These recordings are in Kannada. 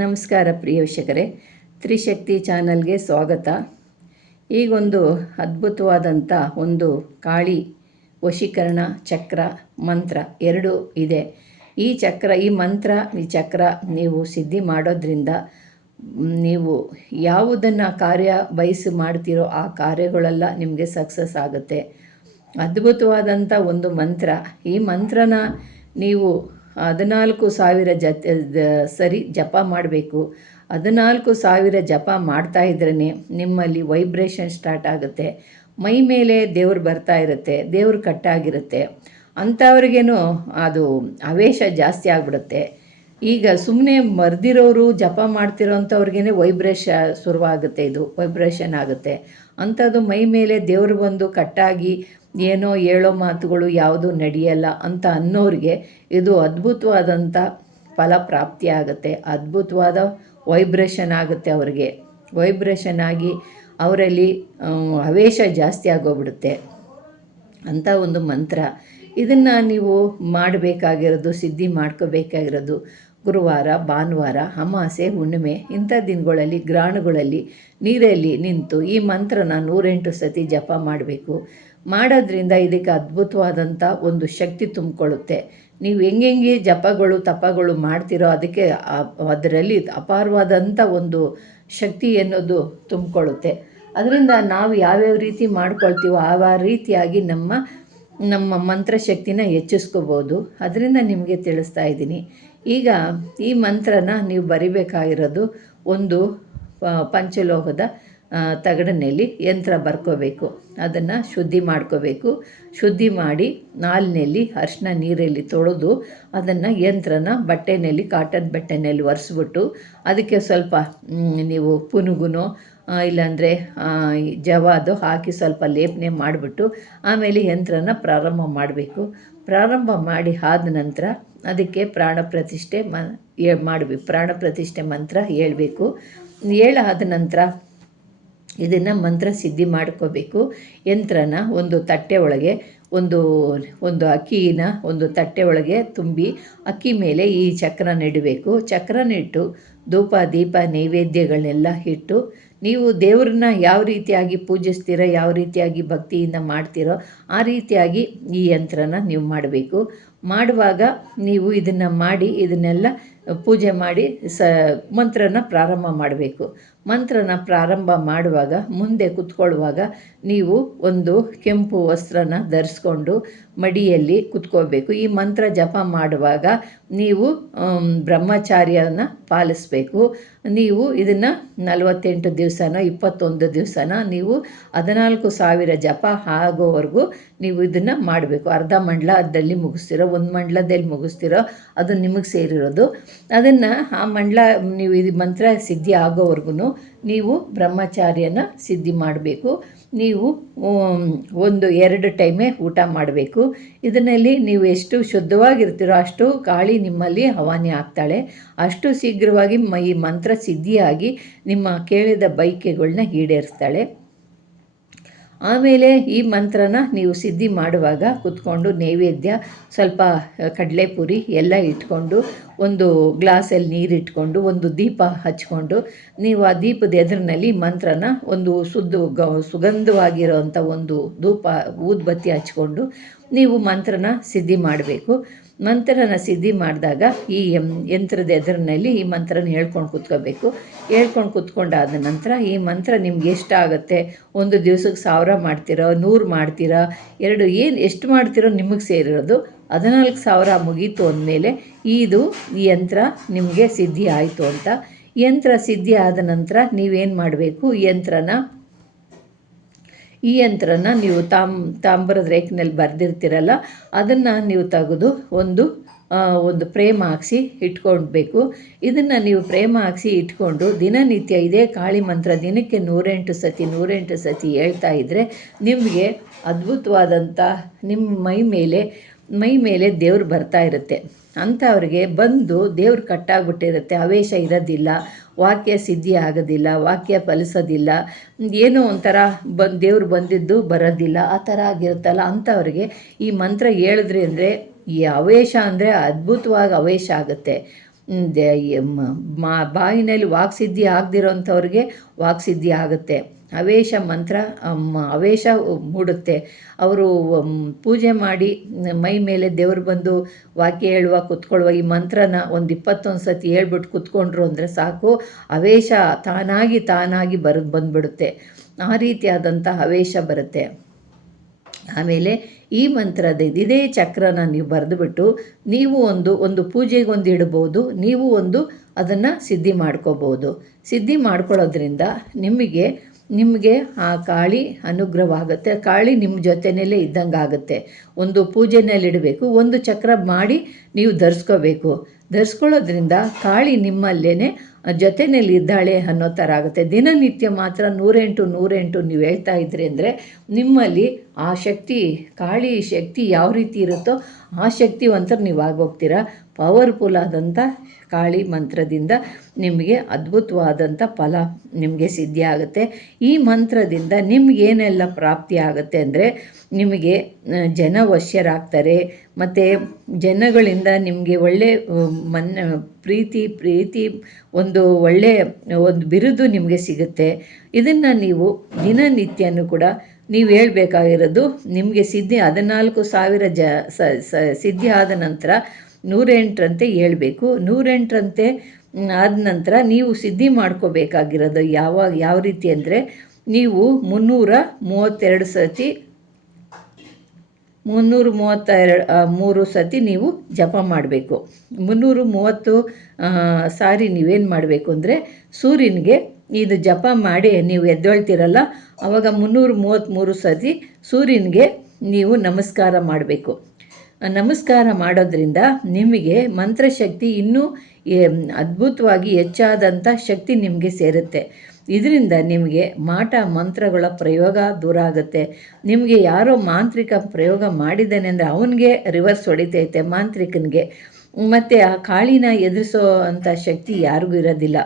ನಮಸ್ಕಾರ ಪ್ರಿಯ ವೀಕ್ಷಕರೇ, ತ್ರಿಶಕ್ತಿ ಚಾನಲ್ಗೆ ಸ್ವಾಗತ. ಈಗೊಂದು ಅದ್ಭುತವಾದಂಥ ಒಂದು ಕಾಳಿ ವಶೀಕರಣ ಚಕ್ರ ಮಂತ್ರ ಎರಡು ಇದೆ. ಈ ಚಕ್ರ ನೀವು ಸಿದ್ಧಿ ಮಾಡೋದ್ರಿಂದ ನೀವು ಯಾವುದನ್ನು ಕಾರ್ಯ ಬಯಸಿ ಮಾಡ್ತೀರೋ ಆ ಕಾರ್ಯಗಳೆಲ್ಲ ನಿಮಗೆ ಸಕ್ಸಸ್ ಆಗುತ್ತೆ. ಅದ್ಭುತವಾದಂಥ ಒಂದು ಮಂತ್ರ. ಈ ಮಂತ್ರನ ನೀವು 14,000 ಸರಿ ಜಪ ಮಾಡಬೇಕು. 14,000 ಜಪ ಮಾಡ್ತಾಯಿದ್ರೇ ನಿಮ್ಮಲ್ಲಿ ವೈಬ್ರೇಷನ್ ಸ್ಟಾರ್ಟ್ ಆಗುತ್ತೆ. ಮೈ ಮೇಲೆ ದೇವ್ರು ಬರ್ತಾ ಇರುತ್ತೆ, ದೇವ್ರು ಕಟ್ಟಾಗಿರುತ್ತೆ. ಅಂಥವ್ರಿಗೇನು ಅದು ಆವೇಶ ಜಾಸ್ತಿ ಆಗಿಬಿಡುತ್ತೆ. ಈಗ ಸುಮ್ಮನೆ ಮರ್ದಿರೋರು ಜಪ ಮಾಡ್ತಿರೋ ಅಂಥವ್ರಿಗೇ ಶುರುವಾಗುತ್ತೆ, ಇದು ವೈಬ್ರೇಷನ್ ಆಗುತ್ತೆ. ಅಂಥದ್ದು ಮೈ ಮೇಲೆ ದೇವ್ರು ಬಂದು ಕಟ್ಟಾಗಿ ಏನೋ ಹೇಳೋ ಮಾತುಗಳು ಯಾವುದೂ ನಡೆಯಲ್ಲ ಅಂತ ಅನ್ನೋರಿಗೆ ಇದು ಅದ್ಭುತವಾದಂಥ ಫಲ ಪ್ರಾಪ್ತಿಯಾಗುತ್ತೆ. ಅದ್ಭುತವಾದ ವೈಬ್ರೇಷನ್ ಆಗುತ್ತೆ. ಅವರಿಗೆ ವೈಬ್ರೇಷನ್ ಆಗಿ ಅವರಲ್ಲಿ ಆವೇಶ ಜಾಸ್ತಿ ಆಗೋಗ್ಬಿಡುತ್ತೆ. ಅಂಥ ಒಂದು ಮಂತ್ರ. ಇದನ್ನು ನೀವು ಮಾಡಬೇಕಾಗಿರೋದು, ಸಿದ್ಧಿ ಮಾಡ್ಕೋಬೇಕಾಗಿರೋದು ಗುರುವಾರ, ಭಾನುವಾರ, ಅಮಾವಾಸ್ಯೆ, ಹುಣ್ಣಿಮೆ ಇಂಥ ದಿನಗಳಲ್ಲಿ ಗ್ರಹಣಗಳಲ್ಲಿ ನೀರಲ್ಲಿ ನಿಂತು ಈ ಮಂತ್ರನ 108 ಸತಿ ಜಪ ಮಾಡಬೇಕು. ಮಾಡೋದ್ರಿಂದ ಇದಕ್ಕೆ ಅದ್ಭುತವಾದಂಥ ಒಂದು ಶಕ್ತಿ ತುಂಬಿಕೊಳ್ಳುತ್ತೆ. ನೀವು ಹೆಂಗೆ ಜಪಗಳು ತಪಗಳು ಮಾಡ್ತೀರೋ ಅದಕ್ಕೆ ಅದರಲ್ಲಿ ಅಪಾರವಾದಂಥ ಒಂದು ಶಕ್ತಿ ಅನ್ನೋದು ತುಂಬಿಕೊಳ್ಳುತ್ತೆ. ಅದರಿಂದ ನಾವು ಯಾವ್ಯಾವ ರೀತಿ ಮಾಡ್ಕೊಳ್ತೀವೋ ಆ ರೀತಿಯಾಗಿ ನಮ್ಮ ಮಂತ್ರಶಕ್ತಿನ ಹೆಚ್ಚಿಸ್ಕೋಬೋದು. ಅದರಿಂದ ನಿಮಗೆ ತಿಳಿಸ್ತಾ ಇದ್ದೀನಿ. ಈಗ ಈ ಮಂತ್ರನ ನೀವು ಬರಿಬೇಕಾಗಿರೋದು ಒಂದು ಪಂಚಲೋಹದ ತಗಡಿನಲ್ಲಿ ಯಂತ್ರ ಬರ್ಕೋಬೇಕು. ಅದನ್ನು ಶುದ್ಧಿ ಮಾಡ್ಕೋಬೇಕು. ಶುದ್ಧಿ ಮಾಡಿ ನಾಲಿನಲ್ಲಿ ಅರಿಶಿನ ನೀರಲ್ಲಿ ತೊಳೆದು ಅದನ್ನು ಯಂತ್ರನ ಬಟ್ಟೆಯಲ್ಲಿ, ಕಾಟನ್ ಬಟ್ಟೆಯಲ್ಲಿ ಒರೆಸ್ಬಿಟ್ಟು ಅದಕ್ಕೆ ಸ್ವಲ್ಪ ನೀವು ಪುನುಗುನೋ ಇಲ್ಲಾಂದರೆ ಜವಾದು ಹಾಕಿ ಸ್ವಲ್ಪ ಲೇಪನೆ ಮಾಡಿಬಿಟ್ಟು ಆಮೇಲೆ ಯಂತ್ರನ ಪ್ರಾರಂಭ ಮಾಡಬೇಕು. ಪ್ರಾರಂಭ ಮಾಡಿ ಆದ ನಂತರ ಅದಕ್ಕೆ ಪ್ರಾಣ ಪ್ರತಿಷ್ಠೆ ಮಂತ್ರ ಹೇಳಬೇಕು. ಹೇಳಾದ ನಂತರ ಇದನ್ನು ಮಂತ್ರ ಸಿದ್ಧಿ ಮಾಡ್ಕೋಬೇಕು. ಯಂತ್ರನ ಒಂದು ತಟ್ಟೆ ಒಳಗೆ ಒಂದು ಅಕ್ಕಿನ ಒಂದು ತಟ್ಟೆ ಒಳಗೆ ತುಂಬಿ ಅಕ್ಕಿ ಮೇಲೆ ಈ ಚಕ್ರನ ಇಡಬೇಕು. ಚಕ್ರನ ಇಟ್ಟು ಧೂಪ ದೀಪ ನೈವೇದ್ಯಗಳನ್ನೆಲ್ಲ ಇಟ್ಟು ನೀವು ದೇವ್ರನ್ನ ಯಾವ ರೀತಿಯಾಗಿ ಪೂಜಿಸ್ತೀರೋ, ಯಾವ ರೀತಿಯಾಗಿ ಭಕ್ತಿಯಿಂದ ಮಾಡ್ತೀರೋ ಆ ರೀತಿಯಾಗಿ ಈ ಯಂತ್ರನ ನೀವು ಮಾಡಬೇಕು. ಮಾಡುವಾಗ ನೀವು ಇದನ್ನು ಮಾಡಿ ಇದನ್ನೆಲ್ಲ ಪೂಜೆ ಮಾಡಿ ಮಂತ್ರನ ಪ್ರಾರಂಭ ಮಾಡಬೇಕು. ಮಂತ್ರನ ಪ್ರಾರಂಭ ಮಾಡುವಾಗ ಮುಂದೆ ಕೂತ್ಕೊಳ್ಳುವಾಗ ನೀವು ಒಂದು ಕೆಂಪು ವಸ್ತ್ರನ ಧರಿಸ್ಕೊಂಡು ಮಡಿಯಲ್ಲಿ ಕೂತ್ಕೋಬೇಕು. ಈ ಮಂತ್ರ ಜಪ ಮಾಡುವಾಗ ನೀವು ಬ್ರಹ್ಮಚಾರ್ಯನ ಪಾಲಿಸಬೇಕು. ನೀವು ಇದನ್ನು 48 ದಿವಸನೋ 21 ದಿವಸನ ನೀವು 14,000 ಜಪ ಆಗೋವರೆಗೂ ನೀವು ಇದನ್ನು ಮಾಡಬೇಕು. ಅರ್ಧ ಮಂಡಲದಲ್ಲಿ ಮುಗಿಸ್ತಿರೋ, ಒಂದು ಮಂಡಲದಲ್ಲಿ ಮುಗಿಸ್ತಿರೋ ಅದು ನಿಮಗೆ ಸೇರಿರೋದು. ಅದನ್ನು ಆ ನೀವು ಇದು ಮಂತ್ರ ಸಿದ್ಧಿ ಆಗೋವರೆಗೂ ನೀವು ಬ್ರಹ್ಮಚಾರ್ಯನ ಸಿದ್ಧಿ ಮಾಡಬೇಕು. ನೀವು 2 ಟೈಮೇ ಊಟ ಮಾಡಬೇಕು. ಇದರಲ್ಲಿ ನೀವು ಎಷ್ಟು ಶುದ್ಧವಾಗಿರ್ತೀರೋ ಅಷ್ಟು ಕಾಳಿ ನಿಮ್ಮಲ್ಲಿ ಹವಾನಿ ಆಗ್ತಾಳೆ. ಅಷ್ಟು ಶೀಘ್ರವಾಗಿ ಈ ಮಂತ್ರ ಸಿದ್ಧಿಯಾಗಿ ನಿಮ್ಮ ಕೇಳಿದ ಬಯಕೆಗಳನ್ನ ಈಡೇರಿಸ್ತಾಳೆ. ಆಮೇಲೆ ಈ ಮಂತ್ರನ ನೀವು ಸಿದ್ಧಿ ಮಾಡುವಾಗ ಕೂತ್ಕೊಂಡು ನೈವೇದ್ಯ ಸ್ವಲ್ಪ ಕಡಲೆಪುರಿ ಎಲ್ಲ ಇಟ್ಕೊಂಡು ಒಂದು ಗ್ಲಾಸಲ್ಲಿ ನೀರಿಟ್ಕೊಂಡು ಒಂದು ದೀಪ ಹಚ್ಕೊಂಡು ನೀವು ಆ ದೀಪದ ಎದುರಿನಲ್ಲಿ ಮಂತ್ರನ ಒಂದು ಸುಗಂಧವಾಗಿರೋವಂಥ ಒಂದು ಊದ್ಬತ್ತಿ ಹಚ್ಕೊಂಡು ನೀವು ಮಂತ್ರನ ಸಿದ್ಧಿ ಮಾಡಬೇಕು. ಮಂತ್ರನ ಸಿದ್ಧಿ ಮಾಡಿದಾಗ ಈ ಯಂತ್ರದ ಎದುರಿನಲ್ಲಿ ಈ ಮಂತ್ರನ ಹೇಳ್ಕೊಂಡು ಕೂತ್ಕೋಬೇಕು. ಹೇಳ್ಕೊಂಡು ಕೂತ್ಕೊಂಡಾದ ನಂತರ ಈ ಮಂತ್ರ ನಿಮ್ಗೆ ಎಷ್ಟಾಗುತ್ತೆ, ಒಂದು ದಿವಸಕ್ಕೆ 1000 ಮಾಡ್ತೀರೋ, 100 ಮಾಡ್ತೀರಾ, ಎಷ್ಟು ಮಾಡ್ತೀರೋ ನಿಮಗೆ ಸೇರಿರೋದು. 14,000 ಮುಗೀತು ಅಂದಮೇಲೆ ಈ ಯಂತ್ರ ನಿಮಗೆ ಸಿದ್ಧಿ ಆಯಿತು ಅಂತ. ಯಂತ್ರ ಸಿದ್ಧಿ ಆದ ನಂತರ ನೀವೇನು ಮಾಡಬೇಕು, ಈ ಯಂತ್ರನ ನೀವು ತಾಮ್ರದ ರೇಖಿನಲ್ಲಿ ಬರೆದಿರ್ತೀರಲ್ಲ ಅದನ್ನು ನೀವು ತೆಗೆದು ಒಂದು ಫ್ರೇಮ್ ಹಾಕ್ಸಿ ಇಟ್ಕೊಳ್ಬೇಕು. ಇದನ್ನು ನೀವು ಫ್ರೇಮ್ ಹಾಕ್ಸಿ ಇಟ್ಕೊಂಡು ದಿನನಿತ್ಯ ಇದೇ ಕಾಳಿ ಮಂತ್ರ ದಿನಕ್ಕೆ 108 ಸತಿ ಹೇಳ್ತಾ ಇದ್ದರೆ ನಿಮಗೆ ಅದ್ಭುತವಾದಂಥ ನಿಮ್ಮ ಮೈ ಮೇಲೆ ದೇವ್ರು ಬರ್ತಾ ಇರುತ್ತೆ. ಅಂಥವ್ರಿಗೆ ಬಂದು ದೇವ್ರು ಕಟ್ಟಾಗ್ಬಿಟ್ಟಿರುತ್ತೆ, ಆವೇಶ ಇರೋದಿಲ್ಲ, ವಾಕ್ಯ ಸಿದ್ಧಿ ಆಗೋದಿಲ್ಲ, ವಾಕ್ಯ ಫಲಿಸೋದಿಲ್ಲ, ಏನೋ ಒಂಥರ ದೇವ್ರು ಬಂದಿದ್ದು ಬರೋದಿಲ್ಲ, ಆ ಥರ ಆಗಿರುತ್ತಲ್ಲ ಅಂಥವ್ರಿಗೆ ಈ ಮಂತ್ರ ಹೇಳಿದ್ರಿ ಅಂದರೆ ಈ ಆವೇಶ ಅಂದರೆ ಅದ್ಭುತವಾಗಿ ಆವೇಶ ಆಗುತ್ತೆ. ಬಾಯಿನಲ್ಲಿ ವಾಕ್ಸಿದ್ಧಿ ಆಗದಿರೋಂಥವ್ರಿಗೆ ವಾಕ್ಸಿದ್ಧಿ ಆಗುತ್ತೆ. ಅವೇಶ ಮಂತ್ರ ಅವೇಶ ಮೂಡುತ್ತೆ. ಅವರು ಪೂಜೆ ಮಾಡಿ ಮೈ ಮೇಲೆ ದೇವರು ಬಂದು ವಾಕ್ಯ ಹೇಳುವ ಕೂತ್ಕೊಳ್ಳುವ ಈ ಮಂತ್ರನ ಒಂದು 21 ಸತಿ ಹೇಳ್ಬಿಟ್ಟು ಕೂತ್ಕೊಂಡ್ರು ಅಂದರೆ ಸಾಕು, ಅವೇಶ ತಾನಾಗಿ ಬಂದ್ಬಿಡುತ್ತೆ. ಆ ರೀತಿಯಾದಂಥ ಅವೇಶ ಬರುತ್ತೆ. ಆಮೇಲೆ ಈ ಮಂತ್ರದ ಇದೇ ಚಕ್ರನ ನೀವು ಬರೆದುಬಿಟ್ಟು ನೀವು ಒಂದು ಪೂಜೆಗೊಂದು ಇಡ್ಬೋದು, ನೀವು ಅದನ್ನು ಸಿದ್ಧಿ ಮಾಡ್ಕೋಬೋದು. ಸಿದ್ಧಿ ಮಾಡ್ಕೊಳ್ಳೋದ್ರಿಂದ ನಿಮಗೆ ಆ ಕಾಳಿ ಅನುಗ್ರಹವಾಗುತ್ತೆ. ಕಾಳಿ ನಿಮ್ಮ ಜೊತೆಯಲ್ಲೇ ಇದ್ದಂಗೆ ಆಗುತ್ತೆ. ಒಂದು ಪೂಜೆನಲ್ಲಿ ಇಡಬೇಕು, ಒಂದು ಚಕ್ರ ಮಾಡಿ ನೀವು ಧರಿಸ್ಕೊಳ್ಳೋದ್ರಿಂದ ಕಾಳಿ ನಿಮ್ಮಲ್ಲೇ ಜೊತೆಯಲ್ಲಿ ಇದ್ದಾಳೆ ಅನ್ನೋ ಥರ ಆಗುತ್ತೆ. ದಿನನಿತ್ಯ ಮಾತ್ರ 108 ನೀವು ಹೇಳ್ತಾ ಇದ್ರಿ ಅಂದರೆ ನಿಮ್ಮಲ್ಲಿ ಆ ಶಕ್ತಿ, ಕಾಳಿ ಶಕ್ತಿ ಯಾವ ರೀತಿ ಇರುತ್ತೋ ಆ ಶಕ್ತಿವಂತರು ನೀವು ಆಗೋಗ್ತೀರ. ಪವರ್ಫುಲ್ ಆದಂಥ ಕಾಳಿ ಮಂತ್ರದಿಂದ ನಿಮಗೆ ಅದ್ಭುತವಾದಂಥ ಫಲ ನಿಮಗೆ ಸಿದ್ಧಿ ಆಗುತ್ತೆ. ಈ ಮಂತ್ರದಿಂದ ನಿಮಗೇನೆಲ್ಲ ಪ್ರಾಪ್ತಿ ಆಗುತ್ತೆ ಅಂದರೆ ನಿಮಗೆ ಜನ ವಶ್ಯರಾಗ್ತಾರೆ, ಮತ್ತು ಜನಗಳಿಂದ ನಿಮಗೆ ಒಳ್ಳೆ ಪ್ರೀತಿ ಒಂದು ಒಳ್ಳೆಯ ಒಂದು ಬಿರುದು ನಿಮಗೆ ಸಿಗುತ್ತೆ. ಇದನ್ನು ನೀವು ದಿನನಿತ್ಯನೂ ಕೂಡ ನೀವು ಹೇಳಬೇಕಾಗಿರೋದು ನಿಮಗೆ ಸಿದ್ಧಿ 14,000 ಸಿದ್ಧಿ ಆದ ನಂತರ 108ರಂತೆ ಹೇಳ್ಬೇಕು. 108ರಂತೆ ಆದ ನಂತರ ನೀವು ಸಿದ್ಧಿ ಮಾಡ್ಕೋಬೇಕಾಗಿರೋದು ಯಾವ ರೀತಿ ಅಂದರೆ ನೀವು 333 ಸತಿ ನೀವು ಜಪ ಮಾಡಬೇಕು. 330 ಸಾರಿ ನೀವೇನು ಮಾಡಬೇಕು ಅಂದರೆ ಸೂರ್ಯನಿಗೆ ಇದು ಜಪ ಮಾಡಿ ನೀವು ಎದ್ದೇಳ್ತಿರಲ್ಲ, ಆವಾಗ 333 ಸತಿ ಸೂರ್ಯನಿಗೆ ನೀವು ನಮಸ್ಕಾರ ಮಾಡಬೇಕು. ನಮಸ್ಕಾರ ಮಾಡೋದ್ರಿಂದ ನಿಮಗೆ ಮಂತ್ರಶಕ್ತಿ ಇನ್ನೂ ಅದ್ಭುತವಾಗಿ ಹೆಚ್ಚಾದಂಥ ಶಕ್ತಿ ನಿಮಗೆ ಸೇರುತ್ತೆ. ಇದರಿಂದ ನಿಮಗೆ ಮಂತ್ರಗಳ ಪ್ರಯೋಗ ದೂರ ಆಗುತ್ತೆ. ನಿಮಗೆ ಯಾರೋ ಮಾಂತ್ರಿಕ ಪ್ರಯೋಗ ಮಾಡಿದ್ದಾನೆ ಅಂದರೆ ಅವನಿಗೆ ರಿವರ್ಸ್ ಹೊಡಿತೈತೆ ಮಾಂತ್ರಿಕನಿಗೆ, ಮತ್ತು ಆ ಕಾಳಿನ ಎದುರಿಸೋ ಅಂಥ ಶಕ್ತಿ ಯಾರಿಗೂ ಇರೋದಿಲ್ಲ.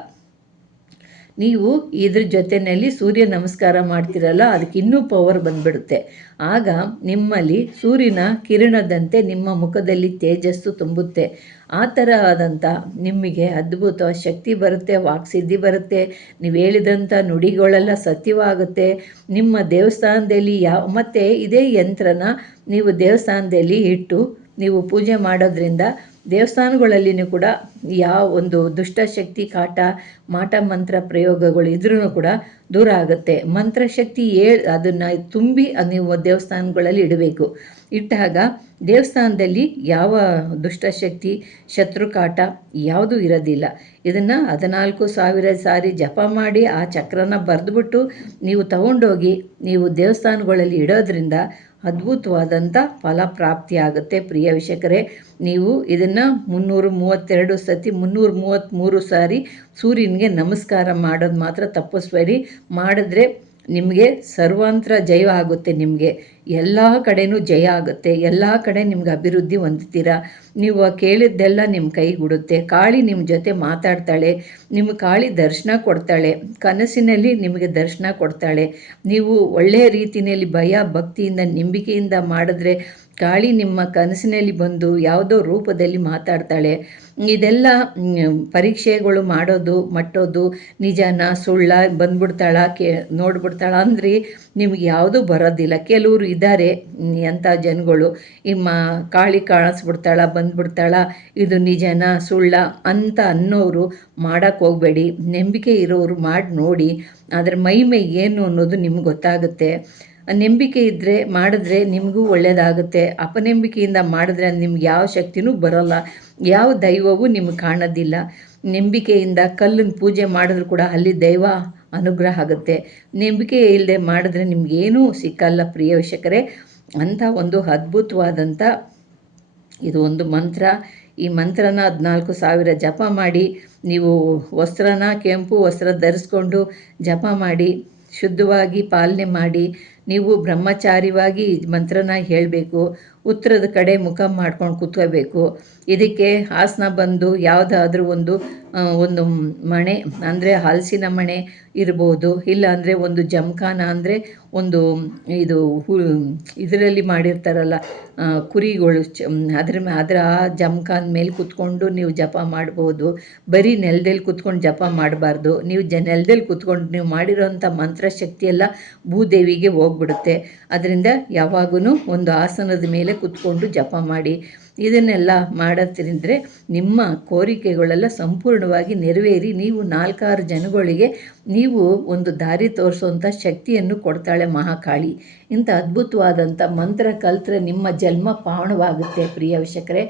ನೀವು ಇದ್ರ ಜೊತೆಯಲ್ಲಿ ಸೂರ್ಯ ನಮಸ್ಕಾರ ಮಾಡ್ತಿರಲ್ಲ, ಅದಕ್ಕೆ ಇನ್ನೂ ಪವರ್ ಬಂದುಬಿಡುತ್ತೆ. ಆಗ ನಿಮ್ಮಲ್ಲಿ ಸೂರ್ಯನ ಕಿರಣದಂತೆ ನಿಮ್ಮ ಮುಖದಲ್ಲಿ ತೇಜಸ್ಸು ತುಂಬುತ್ತೆ. ಆ ಥರ ಆದಂಥ ನಿಮಗೆ ಅದ್ಭುತ ಶಕ್ತಿ ಬರುತ್ತೆ, ವಾಕ್ಸಿದ್ಧಿ ಬರುತ್ತೆ. ನೀವು ಹೇಳಿದಂಥ ನುಡಿಗಳೆಲ್ಲ ಸತ್ಯವಾಗುತ್ತೆ. ನಿಮ್ಮ ದೇವಸ್ಥಾನದಲ್ಲಿ ಮತ್ತು ಇದೇ ಯಂತ್ರನ ನೀವು ದೇವಸ್ಥಾನದಲ್ಲಿ ಇಟ್ಟು ನೀವು ಪೂಜೆ ಮಾಡೋದ್ರಿಂದ ದೇವಸ್ಥಾನಗಳಲ್ಲಿನೂ ಕೂಡ ಯಾವ ಒಂದು ದುಷ್ಟಶಕ್ತಿ ಕಾಟ ಮಂತ್ರ ಪ್ರಯೋಗಗಳು ಇದ್ರೂ ಕೂಡ ದೂರ ಆಗುತ್ತೆ. ಮಂತ್ರಶಕ್ತಿ ಅದನ್ನು ತುಂಬಿ ನೀವು ದೇವಸ್ಥಾನಗಳಲ್ಲಿ ಇಡಬೇಕು. ಇಟ್ಟಾಗ ದೇವಸ್ಥಾನದಲ್ಲಿ ಯಾವ ದುಷ್ಟಶಕ್ತಿ ಶತ್ರು ಕಾಟ ಯಾವುದೂ ಇರೋದಿಲ್ಲ. ಇದನ್ನು 14,000 ಸಾರಿ ಜಪ ಮಾಡಿ ಆ ಚಕ್ರನ ಬರೆದುಬಿಟ್ಟು ನೀವು ತಗೊಂಡೋಗಿ ನೀವು ದೇವಸ್ಥಾನಗಳಲ್ಲಿ ಇಡೋದ್ರಿಂದ ಅದ್ಭುತವಾದಂಥ ಫಲ ಪ್ರಾಪ್ತಿಯಾಗುತ್ತೆ. ಪ್ರಿಯ ವೀಕ್ಷಕರೇ, ನೀವು ಇದನ್ನು 333 ಸಾರಿ ಸೂರ್ಯನಿಗೆ ನಮಸ್ಕಾರ ಮಾಡೋದು ಮಾತ್ರ ತಪ್ಪಿಸ್ಬೇಡಿ. ಮಾಡಿದ್ರೆ ನಿಮಗೆ ಸರ್ವಾಂತರ ಜಯ ಆಗುತ್ತೆ. ನಿಮಗೆ ಎಲ್ಲ ಕಡೆಯೂ ಜಯ ಆಗುತ್ತೆ. ಎಲ್ಲ ಕಡೆ ನಿಮ್ಗೆ ಅಭಿವೃದ್ಧಿ ಹೊಂದ್ತೀರ. ನೀವು ಕೇಳಿದ್ದೆಲ್ಲ ನಿಮ್ಮ ಕೈಗೂಡುತ್ತೆ. ಕಾಳಿ ನಿಮ್ಮ ಜೊತೆ ಮಾತಾಡ್ತಾಳೆ, ನಿಮ್ಮ ಕಾಳಿ ದರ್ಶನ ಕೊಡ್ತಾಳೆ, ಕನಸಿನಲ್ಲಿ ನಿಮಗೆ ದರ್ಶನ ಕೊಡ್ತಾಳೆ. ನೀವು ಒಳ್ಳೆಯ ರೀತಿಯಲ್ಲಿ ಭಯ ಭಕ್ತಿಯಿಂದ ನಂಬಿಕೆಯಿಂದ ಮಾಡಿದ್ರೆ ಕಾಳಿ ನಿಮ್ಮ ಕನಸಿನಲ್ಲಿ ಬಂದು ಯಾವುದೋ ರೂಪದಲ್ಲಿ ಮಾತಾಡ್ತಾಳೆ. ಇದೆಲ್ಲ ಪರೀಕ್ಷೆಗಳು ಮಟ್ಟೋದು ನಿಜನ ಸುಳ್ಳ ಬಂದ್ಬಿಡ್ತಾಳ ನೋಡ್ಬಿಡ್ತಾಳ ಅಂದ್ರೆ ನಿಮ್ಗೆ ಯಾವುದೂ ಬರೋದಿಲ್ಲ. ಕೆಲವರು ಇದ್ದಾರೆ ಅಂಥ ಜನಗಳು, ಕಾಳಿ ಕಾಣಿಸ್ಬಿಡ್ತಾಳ ಬಂದ್ಬಿಡ್ತಾಳ ಇದು ನಿಜನ ಸುಳ್ಳ ಅಂತ ಅನ್ನೋರು ಮಾಡೋಕ್ಕೆ ಹೋಗಬೇಡಿ. ನಂಬಿಕೆ ಇರೋರು ಮಾಡಿ ನೋಡಿ, ಅದರ ಮಹಿಮೆ ಏನು ಅನ್ನೋದು ನಿಮ್ಗೆ ಗೊತ್ತಾಗುತ್ತೆ. ನಂಬಿಕೆ ಮಾಡಿದ್ರೆ ನಿಮಗೂ ಒಳ್ಳೆಯದಾಗುತ್ತೆ. ಅಪನಂಬಿಕೆಯಿಂದ ಮಾಡಿದ್ರೆ ನಿಮ್ಗೆ ಯಾವ ಶಕ್ತಿನೂ ಬರೋಲ್ಲ, ಯಾವ ದೈವವೂ ನಿಮ್ಗೆ ಕಾಣೋದಿಲ್ಲ. ನಂಬಿಕೆಯಿಂದ ಕಲ್ಲನ್ನು ಪೂಜೆ ಮಾಡಿದ್ರು ಕೂಡ ಅಲ್ಲಿ ದೈವ ಅನುಗ್ರಹ ಆಗುತ್ತೆ. ನಂಬಿಕೆ ಇಲ್ಲದೆ ಮಾಡಿದ್ರೆ ನಿಮಗೇನೂ ಸಿಕ್ಕಲ್ಲ. ಪ್ರಿಯ ವೀಕ್ಷಕರೇ, ಅಂಥ ಒಂದು ಅದ್ಭುತವಾದಂಥ ಇದು ಒಂದು ಮಂತ್ರ. ಈ ಮಂತ್ರನ 14,000 ಜಪ ಮಾಡಿ ನೀವು ಕೆಂಪು ವಸ್ತ್ರ ಧರಿಸ್ಕೊಂಡು ಜಪ ಮಾಡಿ ಶುದ್ಧವಾಗಿ ಪಾಲನೆ ಮಾಡಿ ನೀವು ಬ್ರಹ್ಮಚಾರಿವಾಗಿ ಮಂತ್ರನ ಹೇಳಬೇಕು. ಉತ್ತರದ ಕಡೆ ಮುಖ ಮಾಡ್ಕೊಂಡು ಕೂತ್ಕೋಬೇಕು. ಇದಕ್ಕೆ ಆಸನ ಬಂದು ಯಾವುದಾದ್ರೂ ಒಂದು ಮಣೆ ಅಂದರೆ ಹಲಸಿನ ಮಣೆ ಇರ್ಬೋದು, ಇಲ್ಲ ಅಂದರೆ ಒಂದು ಜಮಖಾನ ಅಂದರೆ ಒಂದು ಇದು ಇದರಲ್ಲಿ ಮಾಡಿರ್ತಾರಲ್ಲ ಕುರಿಗಳು ಅದರ ಆ ಜಮಖಾನ ಮೇಲೆ ಕೂತ್ಕೊಂಡು ನೀವು ಜಪ ಮಾಡ್ಬೋದು. ಬರೀ ನೆಲದಲ್ಲಿ ಕೂತ್ಕೊಂಡು ಜಪ ಮಾಡಬಾರ್ದು. ನೀವು ನೆಲದಲ್ಲಿ ಕೂತ್ಕೊಂಡು ನೀವು ಮಾಡಿರೋಂಥ ಮಂತ್ರಶಕ್ತಿ ಎಲ್ಲ ಭೂದೇವಿಗೆ ಹೋಗ್ಬಿಡುತ್ತೆ. ಅದರಿಂದ ಯಾವಾಗೂ ಒಂದು ಆಸನದ ಮೇಲೆ ಕೂತ್ಕೊಂಡು ಜಪ ಮಾಡಿ. ಇದನ್ನೆಲ್ಲ ಮಾಡೋದ್ರಿಂದ ನಿಮ್ಮ ಕೋರಿಕೆಗಳೆಲ್ಲ ಸಂಪೂರ್ಣವಾಗಿ ನೆರವೇರಿ ನೀವು 4-6 ಜನಗಳಿಗೆ ನೀವು ಒಂದು ದಾರಿ ತೋರಿಸುವಂಥ ಶಕ್ತಿಯನ್ನು ಕೊಡ್ತಾಳೆ ಮಹಾಕಾಳಿ. ಇಂಥ ಅದ್ಭುತವಾದಂಥ ಮಂತ್ರ ಕಲ್ತ್ರೆ ನಿಮ್ಮ ಜನ್ಮ ಪಾವನವಾಗುತ್ತೆ ಪ್ರಿಯ ವೀಕ್ಷಕರೇ.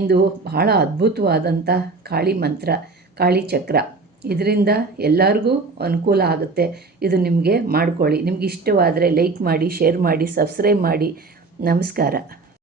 ಇಂದು ಬಹಳ ಅದ್ಭುತವಾದಂಥ ಕಾಳಿ ಮಂತ್ರ, ಕಾಳಿ ಚಕ್ರ. ಇದರಿಂದ ಎಲ್ಲರಿಗೂ ಅನುಕೂಲ ಆಗುತ್ತೆ. ಇದು ನಿಮಗೆ ಮಾಡ್ಕೊಳ್ಳಿ. ನಿಮ್ಗೆ ಇಷ್ಟವಾದರೆ ಲೈಕ್ ಮಾಡಿ, ಶೇರ್ ಮಾಡಿ, ಸಬ್ಸ್ಕ್ರೈಬ್ ಮಾಡಿ. ನಮಸ್ಕಾರ.